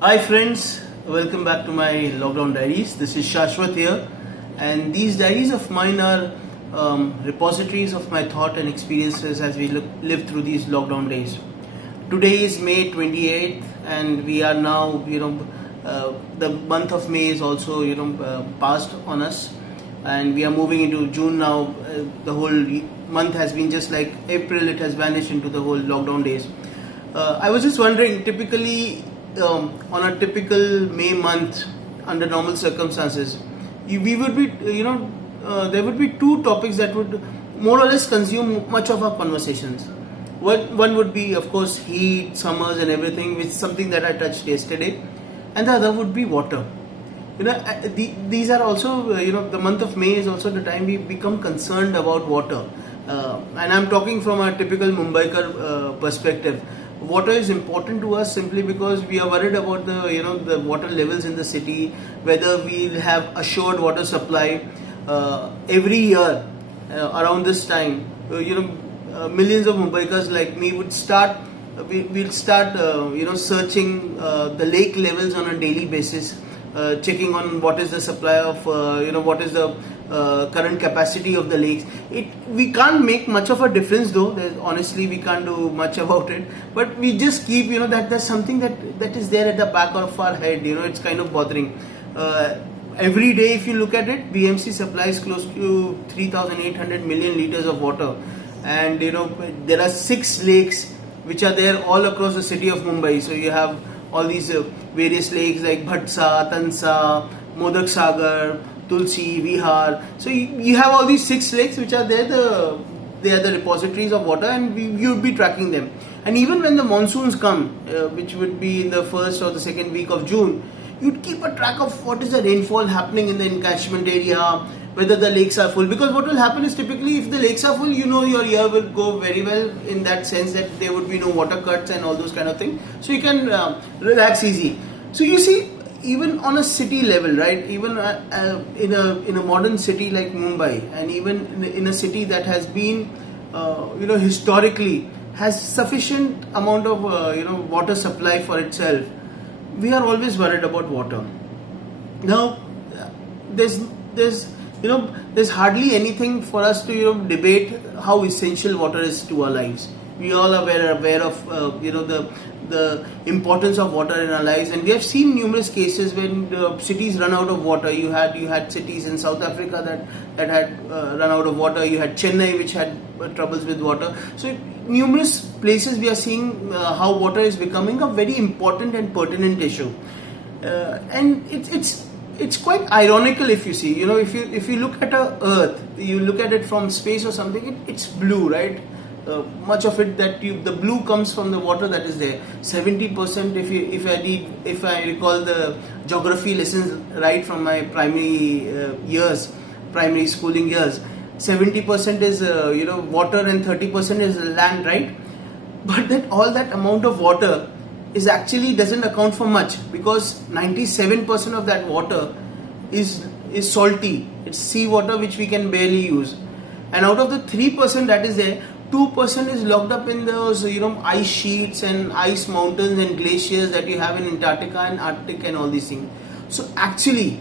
Hi friends, welcome back to my lockdown diaries. This is Shashwat here, and these diaries of mine are repositories of my thought and experiences as we live through these lockdown days. Today is May 28th, and we are now, the month of May is also, passed on us, and we are moving into June now. The whole month has been just like April; it has vanished into the whole lockdown days. I was just wondering, typically on a typical May month, under normal circumstances, we would be, there would be two topics that would more or less consume much of our conversations. One would be, of course, heat, summers, and everything, which is something that I touched yesterday, and the other would be water. These are also, the month of May is also the time we become concerned about water. And I'm talking from a typical Mumbaikar perspective. Water is important to us simply because we are worried about the water levels in the city, whether we'll have assured water supply. Every year around this time, millions of Mumbaikars like me would start. We'll start, searching the lake levels on a daily basis, checking on what is the supply of, what is the current capacity of the lakes. We can't make much of a difference though. Honestly, we can't do much about it. But we just keep, that there's something that is there at the back of our head. It's kind of bothering. Every day, if you look at it, BMC supplies close to 3,800 million liters of water, and there are 6 lakes which are there all across the city of Mumbai. So you have all these various lakes like Bhatsa, Tansa, Modak Sagar, Tulsi, Vihar. So you have all these 6 lakes which are there. They are the repositories of water, and you would be tracking them. And even when the monsoons come, which would be in the first or the second week of June, you'd keep a track of what is the rainfall happening in the encashment area, whether the lakes are full. Because what will happen is, typically if the lakes are full, your year will go very well, in that sense that there would be no water cuts and all those kind of things. So you can relax easy. So you see, even on a city level, right? Even in a modern city like Mumbai, and even in a city that has been, historically has sufficient amount of water supply for itself, we are always worried about water. Now, there's hardly anything for us to debate how essential water is to our lives. We all are aware of the importance of water in our lives, and we have seen numerous cases when cities run out of water. You had cities in South Africa that had run out of water. You had Chennai, which had troubles with water. So numerous places we are seeing how water is becoming a very important and pertinent issue, and it's quite ironical if you see. If you look at our Earth, you look at it from space or something, it's blue, right? Much of it the blue comes from the water that is there. 70%, if I recall the geography lessons right from my primary schooling years, 70% is water and 30% is land, right? But all that amount of water is actually doesn't account for much, because 97% of that water is salty. It's seawater which we can barely use, and out of the 3% that is there, 2% is locked up in those ice sheets and ice mountains and glaciers that you have in Antarctica and Arctic and all these things. So actually,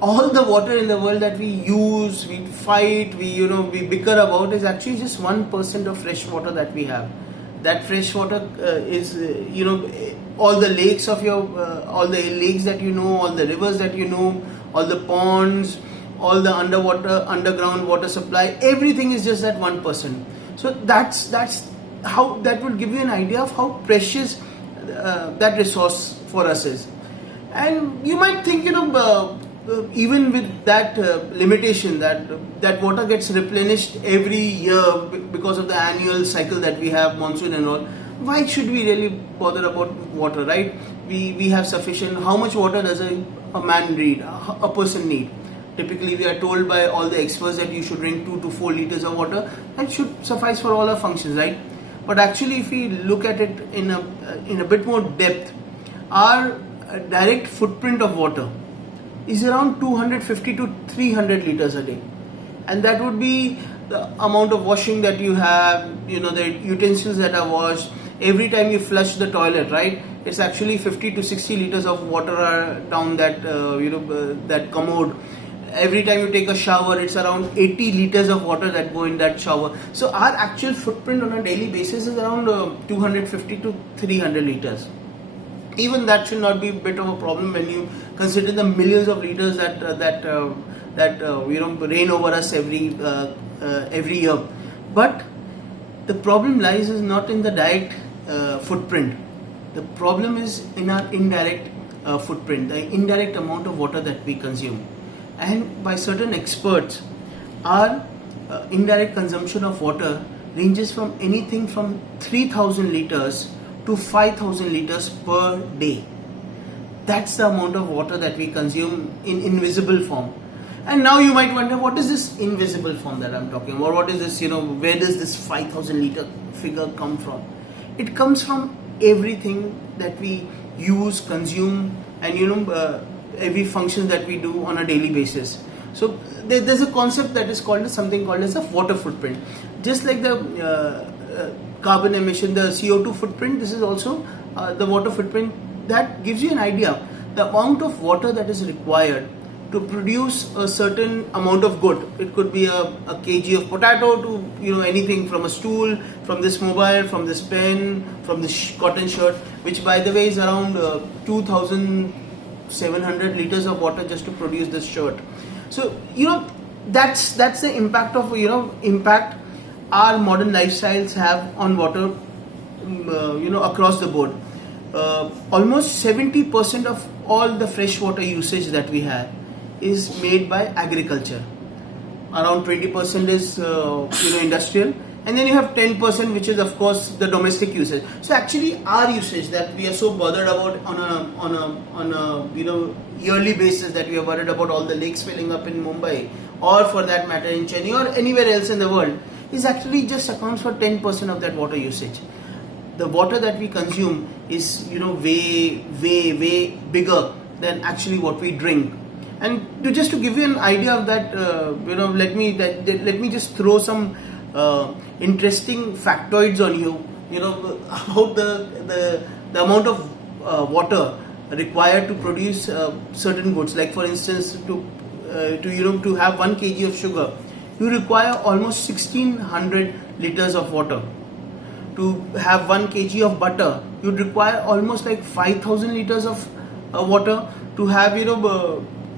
all the water in the world that we use, we fight, we bicker about, is actually just 1% of fresh water that we have. That fresh water is all the lakes of all the lakes that all the rivers that all the ponds, all the underground water supply, everything is just that 1%. So that's how that would give you an idea of how precious that resource for us is. And you might think, even with that limitation, that water gets replenished every year because of the annual cycle that we have, monsoon and all. Why should we really bother about water, right? We have sufficient. How much water does a man need, a person need? Typically, we are told by all the experts that you should drink 2 to 4 liters of water. That should suffice for all our functions, right? But actually, if we look at it in a bit more depth, our direct footprint of water is around 250 to 300 liters a day, and that would be the amount of washing that you have, the utensils that are washed, every time you flush the toilet, right? it's actually 50 to 60 liters of water are down that that commode. Every time you take a shower, it's around 80 liters of water that go in that shower. So our actual footprint on a daily basis is around 250 to 300 liters. Even that should not be a bit of a problem when you consider the millions of liters that rain over us every year. But the problem lies is not in the direct footprint. The problem is in our indirect footprint, the indirect amount of water that we consume. And by certain experts, our indirect consumption of water ranges from anything from 3,000 liters to 5,000 liters per day. That's the amount of water that we consume in invisible form. And now you might wonder, what is this invisible form that I'm talking about? What is this, where does this 5,000 liter figure come from? It comes from everything that we use, consume, and every function that we do on a daily basis. So there's a concept that is called something called as a water footprint. Just like the carbon emission, the CO2 footprint, this is also the water footprint that gives you an idea the amount of water that is required to produce a certain amount of good. It could be a kg of potato to anything from a stool, from this mobile, from this pen, from this cotton shirt, which by the way is around 2,700 liters of water just to produce this shirt. So that's the impact of impact our modern lifestyles have on water across the board. Almost 70% of all the freshwater usage that we have is made by agriculture. Around 20% is industrial, and then you have 10% which is of course the domestic usage. So actually our usage that we are so bothered about on a yearly basis, that we are worried about all the lakes filling up in Mumbai, or for that matter in Chennai or anywhere else in the world, is actually just accounts for 10% of that water usage. The water that we consume is way bigger than actually what we drink. And just to give you an idea of that, let me just throw some interesting factoids on you. About the amount of water required to produce certain goods. Like for instance, to have 1 kg of sugar, you require almost 1,600 liters of water. To have 1 kg of butter, you'd require almost like 5,000 liters of water. To have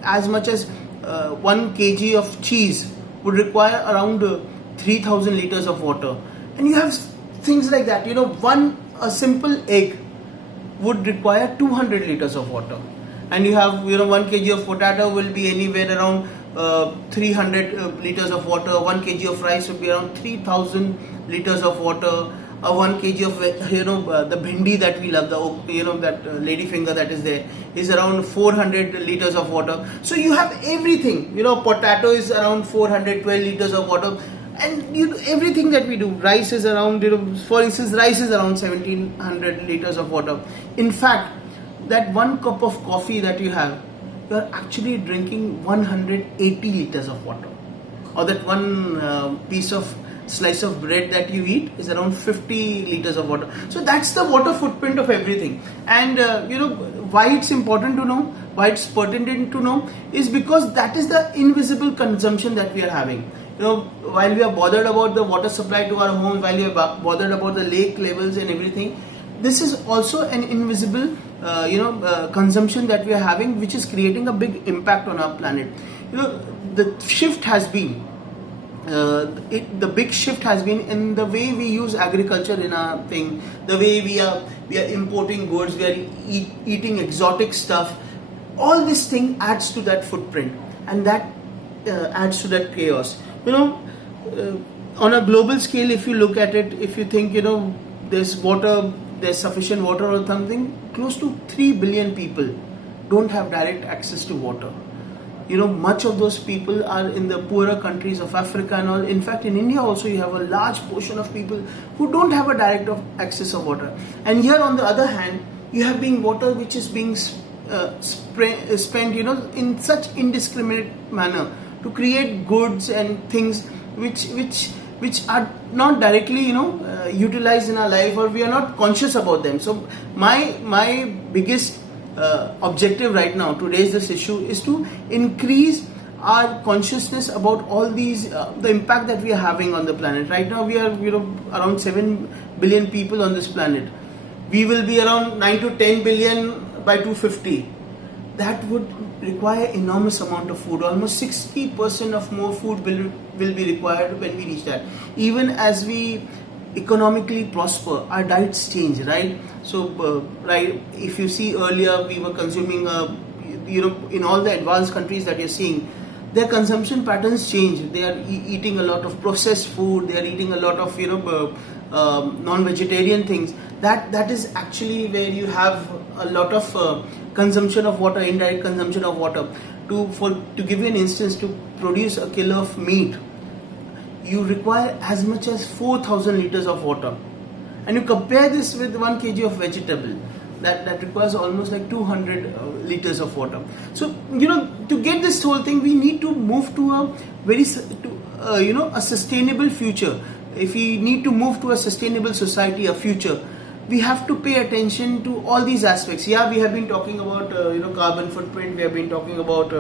as much as 1 kg of cheese would require around 3,000 liters of water. And you have things like that. A simple egg would require 200 liters of water. And you have 1 kg of potato will be anywhere around 300 liters of water. 1 kg of rice would be around 3,000 liters of water. 1 kg of the bhindi that we love, that lady finger that is there, is around 400 liters of water. So you have everything. Potato is around 412 liters of water, and everything that we do. Rice is around for instance, rice is around 1,700 liters of water. In fact, that 1 cup of coffee that you have, you are actually drinking 180 liters of water. Or that one piece of slice of bread that you eat is around 50 liters of water. So that's the water footprint of everything. And why it's important to know, why it's pertinent to know, is because that is the invisible consumption that we are having. While we are bothered about the water supply to our home, while we are bothered about the lake levels and everything, this is also an invisible consumption that we are having, which is creating a big impact on our planet. The shift has been the big shift has been in the way we use agriculture in our thing, the way we are importing goods, we are eating exotic stuff. All this thing adds to that footprint, and that adds to that chaos. On a global scale, if you look at it, if you think there's sufficient water or something, close to 3 billion people don't have direct access to water. Much of those people are in the poorer countries of Africa and all. In fact, in India also you have a large portion of people who don't have a direct access of water. And here on the other hand, you have water which is being spent in such indiscriminate manner to create goods and things which which are not directly utilized in our life, or we are not conscious about them. So my biggest objective right now to raise this issue is to increase our consciousness about all these the impact that we are having on the planet. Right now we are around 7 billion people on this planet. We will be around 9 to 10 billion by 2050. That would require enormous amount of food. Almost 60% of more food will be required when we reach that. Even as we economically prosper, our diets change, right? So right, if you see earlier we were consuming in all the advanced countries that you're seeing, their consumption patterns change. They are eating a lot of processed food. They are eating a lot of non-vegetarian things. That is actually where you have a lot of consumption of water, indirect consumption of water. To give you an instance, to produce a kilo of meat, you require as much as 4,000 liters of water. And you compare this with 1 kg of vegetable, that requires almost like 200 liters of water. So to get this whole thing, we need to move to a sustainable future. If we need to move to a sustainable society, a future, we have to pay attention to all these aspects. Yeah, we have been talking about carbon footprint. We have been talking about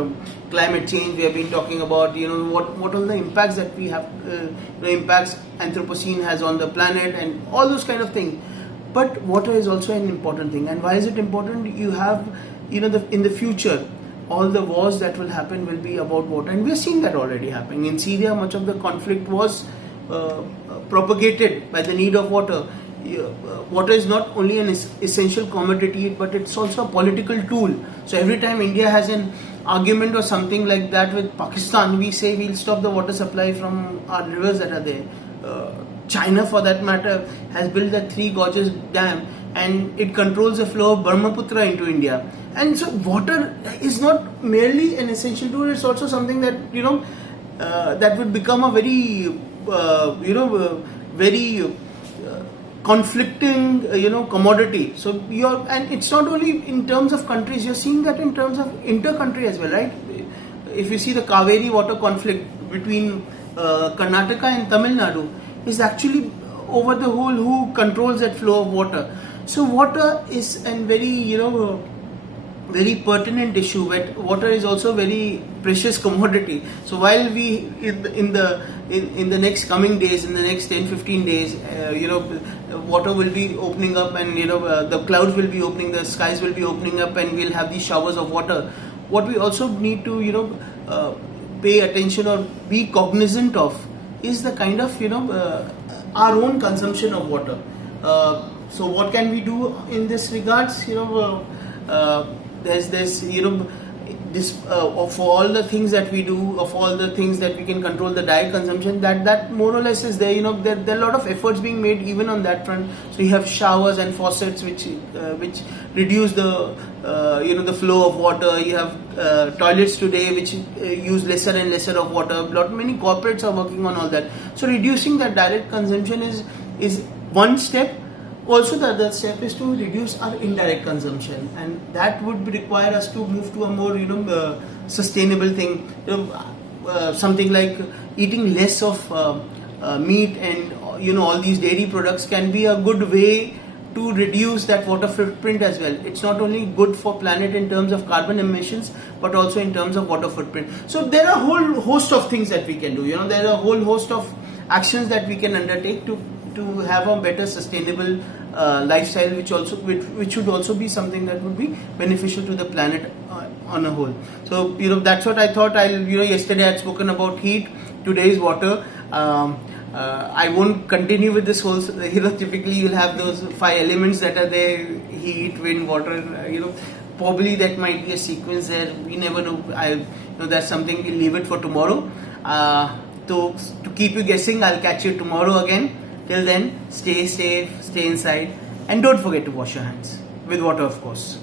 climate change. We have been talking about what all the impacts that we have, the impacts Anthropocene has on the planet, and all those kind of things. But water is also an important thing. And why is it important? You have in the future, all the wars that will happen will be about water, and we are seeing that already happening. In Syria, much of the conflict was propagated by the need of water. Water is not only an essential commodity, but it's also a political tool. So every time India has an argument or something like that with Pakistan, we say we'll stop the water supply from our rivers that are there. China, for that matter, has built that 3 gorges dam, and it controls the flow of Brahmaputra into India. And so water is not merely an essential tool; it's also something that that would become a very very conflicting commodity. So and it's not only in terms of countries, you're seeing that in terms of inter-country as well, right? If you see the Kaveri water conflict between Karnataka and Tamil Nadu, is actually over the whole who controls that flow of water. So water is a very very pertinent issue. Water is also very precious commodity. So while we in the next coming days, in the next 10-15 days, water will be opening up, and the clouds will be opening, the skies will be opening up, and we'll have these showers of water. What we also need to pay attention or be cognizant of is the kind of our own consumption of water. So what can we do in this regards? There's this for all the things that we do, of all the things that we can control the diet consumption, that more or less is there. There are a lot of efforts being made even on that front. So you have showers and faucets which reduce the the flow of water. You have toilets today which use lesser and lesser of water. Many corporates are working on all that. So reducing that direct consumption is one step. Also, the other step is to reduce our indirect consumption, and that would require us to move to a more sustainable thing. Something like eating less of meat and all these dairy products can be a good way to reduce that water footprint as well. It's not only good for planet in terms of carbon emissions, but also in terms of water footprint. So there are a whole host of things that we can do. There are a whole host of actions that we can undertake to have a better sustainable lifestyle, which should also be something that would be beneficial to the planet on a whole. So that's what I thought. Yesterday I had spoken about heat. Today is water. I won't continue with this whole. Typically you'll have those 5 elements that are there: heat, wind, water. Probably that might be a sequence there. We never know. That's something. We'll leave it for tomorrow. To keep you guessing, I'll catch you tomorrow again. Till then, stay safe, stay inside, and don't forget to wash your hands with water, of course.